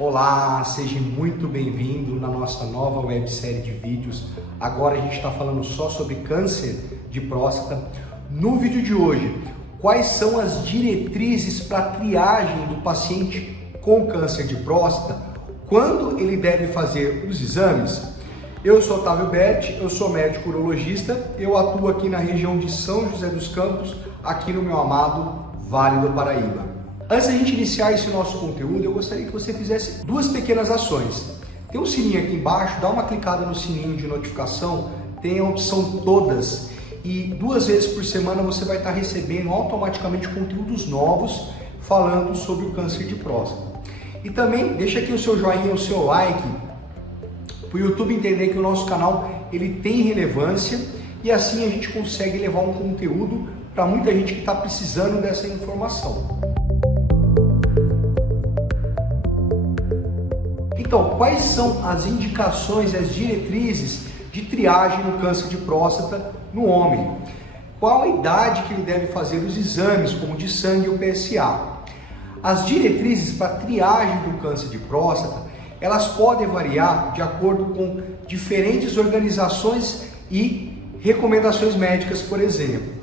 Olá, seja muito bem-vindo na nossa nova websérie de vídeos. Agora a gente está falando só sobre câncer de próstata. No vídeo de hoje, quais são as diretrizes para a triagem do paciente com câncer de próstata? Quando ele deve fazer os exames? Eu sou Otávio Berti, eu sou médico urologista, eu atuo aqui na região de São José dos Campos, aqui no meu amado Vale do Paraíba. Antes da gente iniciar esse nosso conteúdo, eu gostaria que você fizesse duas pequenas ações. Tem um sininho aqui embaixo, dá uma clicada no sininho de notificação, tem a opção todas e 2 vezes por semana você vai estar recebendo automaticamente conteúdos novos falando sobre o câncer de próstata. E também deixa aqui o seu joinha, o seu like, para o YouTube entender que o nosso canal ele tem relevância e assim a gente consegue levar um conteúdo para muita gente que está precisando dessa informação. Então, quais são as indicações e as diretrizes de triagem no câncer de próstata no homem? Qual a idade que ele deve fazer os exames, como de sangue e o PSA? As diretrizes para triagem do câncer de próstata, elas podem variar de acordo com diferentes organizações e recomendações médicas, por exemplo.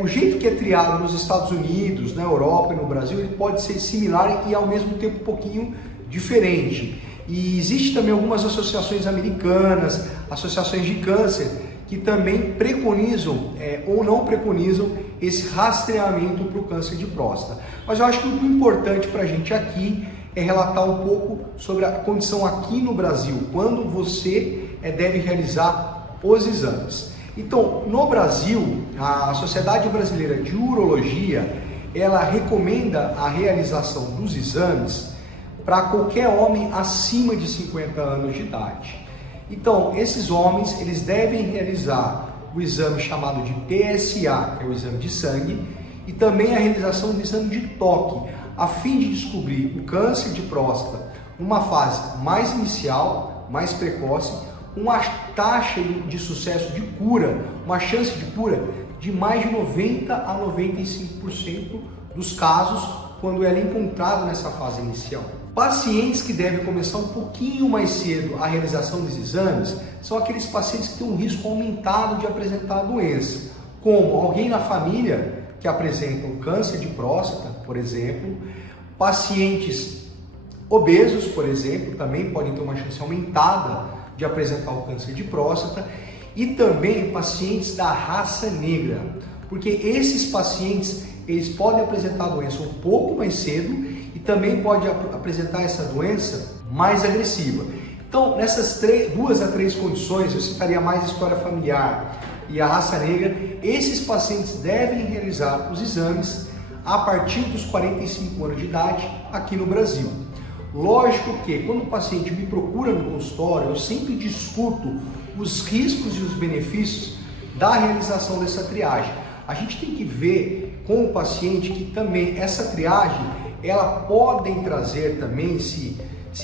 O jeito que é triado nos Estados Unidos, na Europa e no Brasil, ele pode ser similar e ao mesmo tempo um pouquinho diferente. E existe também algumas associações americanas, associações de câncer, que também preconizam ou não preconizam esse rastreamento para o câncer de próstata. Mas eu acho que o importante para a gente aqui é relatar um pouco sobre a condição aqui no Brasil, quando você deve realizar os exames. Então, no Brasil, a Sociedade Brasileira de Urologia, ela recomenda a realização dos exames para qualquer homem acima de 50 anos de idade. Então, esses homens, eles devem realizar o exame chamado de PSA, que é o exame de sangue, e também a realização do exame de toque, a fim de descobrir o câncer de próstata numa fase mais inicial, mais precoce, uma taxa de sucesso de cura, uma chance de cura de mais de 90 a 95% dos casos quando ela é encontrada nessa fase inicial. Pacientes que devem começar um pouquinho mais cedo a realização dos exames são aqueles pacientes que têm um risco aumentado de apresentar a doença, como alguém na família que apresenta um câncer de próstata, por exemplo, pacientes obesos, por exemplo, também podem ter uma chance aumentada de apresentar o câncer de próstata, e também pacientes da raça negra, porque esses pacientes eles podem apresentar a doença um pouco mais cedo e também pode apresentar essa doença mais agressiva. Então, nessas 2 a 3 condições, eu citaria mais a história familiar e a raça negra, esses pacientes devem realizar os exames a partir dos 45 anos de idade aqui no Brasil. Lógico que quando o paciente me procura no consultório, eu sempre discuto os riscos e os benefícios da realização dessa triagem. A gente tem que ver com o paciente que também essa triagem, ela pode trazer também, se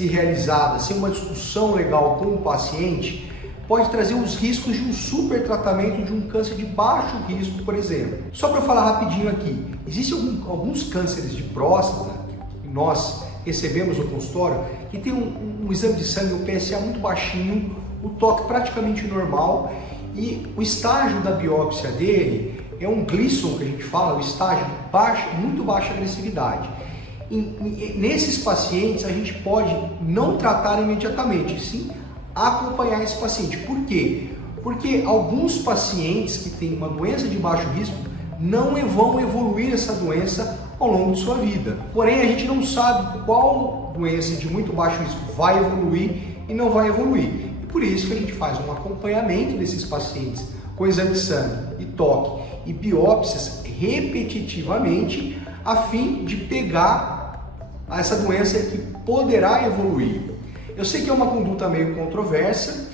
realizada, sem uma discussão legal com o paciente, pode trazer os riscos de um super tratamento de um câncer de baixo risco, por exemplo. Só para falar rapidinho aqui, existem alguns cânceres de próstata que nós recebemos no consultório que tem um exame de sangue, um PSA muito baixinho, o toque praticamente normal e o estágio da biópsia dele é um Gleason, que a gente fala, o estágio de muito baixa agressividade. Nesses pacientes a gente pode não tratar imediatamente, sim acompanhar esse paciente. Por quê? Porque alguns pacientes que têm uma doença de baixo risco não vão evoluir essa doença ao longo de sua vida. Porém, a gente não sabe qual doença de muito baixo risco vai evoluir e não vai evoluir. E por isso que a gente faz um acompanhamento desses pacientes com exame de sangue e toque e biópsias repetitivamente a fim de pegar essa doença que poderá evoluir. Eu sei que é uma conduta meio controversa,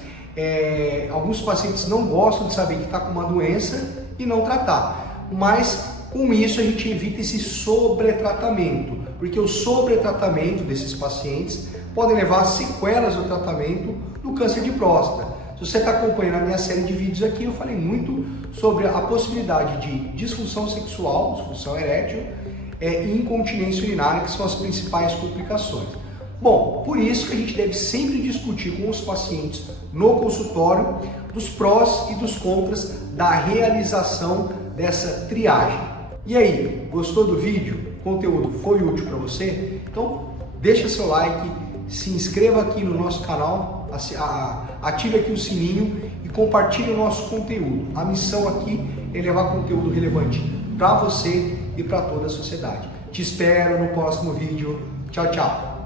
alguns pacientes não gostam de saber que está com uma doença e não tratar, mas com isso a gente evita esse sobretratamento, porque o sobretratamento desses pacientes pode levar a sequelas do tratamento do câncer de próstata. Se você está acompanhando a minha série de vídeos aqui, eu falei muito sobre a possibilidade de disfunção sexual, disfunção erétil e incontinência urinária, que são as principais complicações. Bom, por isso que a gente deve sempre discutir com os pacientes no consultório dos prós e dos contras da realização dessa triagem. E aí, gostou do vídeo? O conteúdo foi útil para você? Então deixa seu like, se inscreva aqui no nosso canal, ative aqui o sininho e compartilhe o nosso conteúdo. A missão aqui é levar conteúdo relevante para você e para toda a sociedade. Te espero no próximo vídeo. Tchau, tchau!